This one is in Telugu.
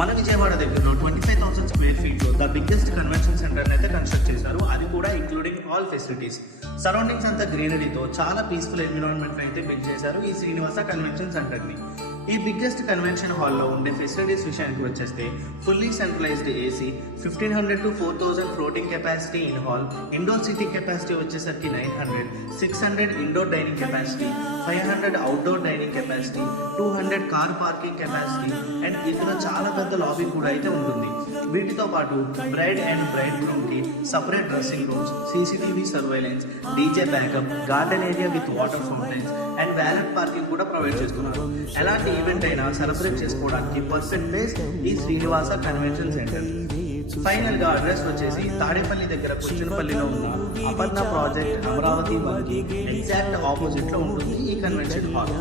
మన విజయవాడ దగ్గరలో 25,000 స్క్వేర్ ఫీట్లో ద బిగ్గెస్ట్ కన్వెన్షన్ సెంటర్ అయితే కన్స్ట్రక్ట్ చేశారు. అది కూడా ఇంక్లూడింగ్ ఆల్ ఫెసిలిటీస్. సరౌండింగ్స్ అంతా గ్రీనరీతో చాలా పీస్ఫుల్ ఎన్విరాన్మెంట్ అయితే బిల్డ్ చేశారు ఈ శ్రీనివాస కన్వెన్షన్ సెంటర్ని. ఈ బిగ్గెస్ట్ కన్వెన్షన్ హాల్లో ఉండే ఫెసిలిటీస్ విషయానికి వచ్చేస్తే fully centralised AC, 1500 to 4000 floating capacity in hall, indoor sitting capacity వచ్చేసరికి 900, 600 indoor dining capacity, 500 outdoor dining capacity, 200 car parking capacity and ఇందులో చాలా పెద్ద లాబీ కూడా అయితే ఉంటుంది. వీటితో పాటు బ్రైడ్ అండ్ బ్రైడ్ గ్రూమ్ కి separate dressing rooms, CCTV surveillance, DJ backup, garden area with water fountains and valet parking కూడా ప్రొవైడ్ చేస్తున్నారు. ఎలాంటి ఈవెంట్ అయినా సెలబ్రేట్ చేసుకోవడానికి పర్ఫెక్ట్ ప్లేస్ ఈ శ్రీనివాస కన్వెన్షన్ సెంటర్. ఫైనల్ గా అడ్రస్ వచ్చేసి తాడేపల్లి దగ్గర కుచ్చినపల్లిలో ఉన్న అపర్ణ ప్రాజెక్ట్ అమరావతి 1 కి ఎగ్జాక్ట్ ఆపోజిట్ లో ఉంటుంది ఈ కన్వెన్షన్ హాల్.